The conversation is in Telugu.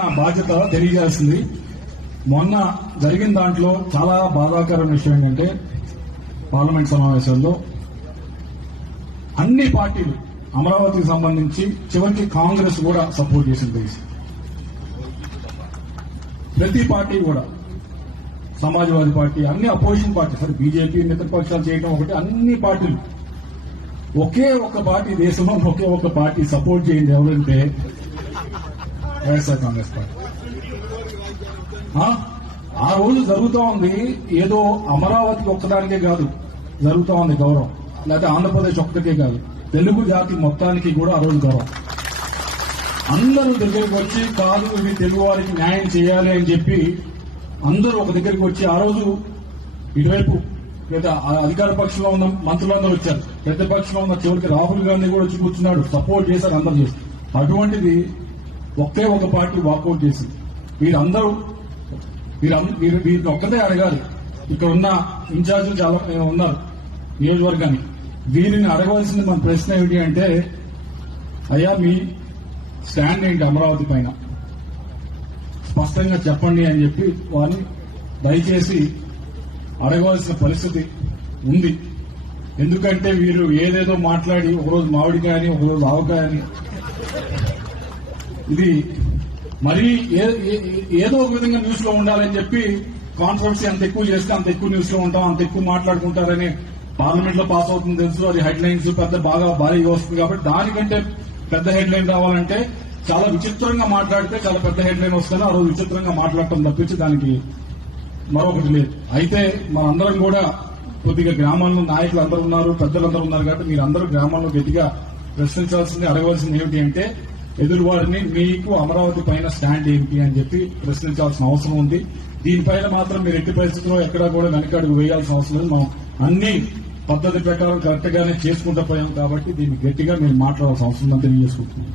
నా బాధ్యత తెలియజేస్తుంది. మొన్న జరిగిన దాంట్లో చాలా బాధాకరమైన విషయం ఏంటంటే పార్లమెంట్ సమావేశంలో అన్ని పార్టీలు అమరావతికి సంబంధించి చివరికి కాంగ్రెస్ కూడా సపోర్ట్ చేసింది. ప్రతి పార్టీ కూడా సమాజ్వాదీ పార్టీ, అన్ని అపోజిషన్ పార్టీ, సరే బీజేపీ మిత్రపక్షాలు చేయడం ఒకటి, అన్ని పార్టీలు ఒకే ఒక్క పార్టీ, దేశంలో ఒకే ఒక్క పార్టీ సపోర్ట్ చేయండి ఎవరంటే వైఎస్ఆర్ కాంగ్రెస్ పార్టీ. ఆ రోజు జరుగుతూ ఉంది, ఏదో అమరావతికి ఒక్కదానికే కాదు జరుగుతూ ఉంది గౌరవం, లేకపోతే ఆంధ్రప్రదేశ్ ఒక్కటే కాదు, తెలుగు జాతి మొత్తానికి కూడా ఆ రోజు గౌరవం. అందరూ దగ్గరికి వచ్చి కాదు ఇది తెలుగు వారికి న్యాయం చేయాలి అని చెప్పి అందరూ ఒక దగ్గరికి వచ్చి ఆ రోజు ఇటువైపు లేదా అధికార పక్షంలో ఉన్న మంత్రులందరూ వచ్చారు, ప్రతిపక్షంలో ఉన్న చివరికి రాహుల్ గాంధీ కూడా వచ్చి కూర్చున్నాడు, సపోర్ట్ చేశారు అందరూ చేసి. అటువంటిది ఒకే ఒక పార్టీ వాకౌట్ చేసింది. వీరందరూ వీరిని ఒక్కటే అడగాలి. ఇక్కడ ఉన్న ఇన్ఛార్జీలు చాలా ఉన్నారు నియోజకవర్గానికి, వీరిని అడగవలసింది మన ప్రశ్న ఏమిటి అంటే, అయ్యా మీ స్టాండ్ ఏంటి అమరావతి పైన స్పష్టంగా చెప్పండి అని చెప్పి వారిని దయచేసి అడగవలసిన పరిస్థితి ఉంది. ఎందుకంటే వీరు ఏదేదో మాట్లాడి ఒకరోజు మామిడికాయని ఒకరోజు ఆవకాయని, ఇది మరీ ఏదో ఒక విధంగా న్యూస్ లో ఉండాలని చెప్పి కాన్ట్రవర్సీ అంత ఎక్కువ చేస్తే అంత ఎక్కువ న్యూస్ లో ఉంటాం, అంత ఎక్కువ మాట్లాడుకుంటారని పార్లమెంట్ లో పాస్ అవుతుంది తెలుసు, అది హెడ్ లైన్స్ పెద్ద బాగా భారీగా వస్తుంది. కాబట్టి దానికంటే పెద్ద హెడ్ లైన్ రావాలంటే చాలా విచిత్రంగా మాట్లాడితే చాలా పెద్ద హెడ్ లైన్ వస్తుంది. ఆ రోజు విచిత్రంగా మాట్లాడటం తప్పించి దానికి మరొకటి లేదు. అయితే మనందరం కూడా కొద్దిగా గ్రామాల్లో నాయకులు అందరూ ఉన్నారు, పెద్దలందరూ ఉన్నారు కాబట్టి మీరందరూ గ్రామాల్లో గట్టిగా ప్రశ్నించాల్సింది, అడగవలసింది ఏమిటి అంటే ఎదురువారిని మీకు అమరావతి పైన స్టాండ్ ఏంటి అని చెప్పి ప్రశ్నించాల్సిన అవసరం ఉంది. దీనిపైన మాత్రం మీరు ఎట్టి పరిస్థితుల్లో ఎక్కడా కూడా వెనకడుగు వేయాల్సిన అవసరం లేదు. మనం అన్ని పద్ధతి ప్రకారం కరెక్ట్ గానే చేసుకుంటూ పోయాం కాబట్టి దీన్ని గట్టిగా మీరు మాట్లాడాల్సిన అవసరం ఉందని తెలియజేసుకుంటున్నాం.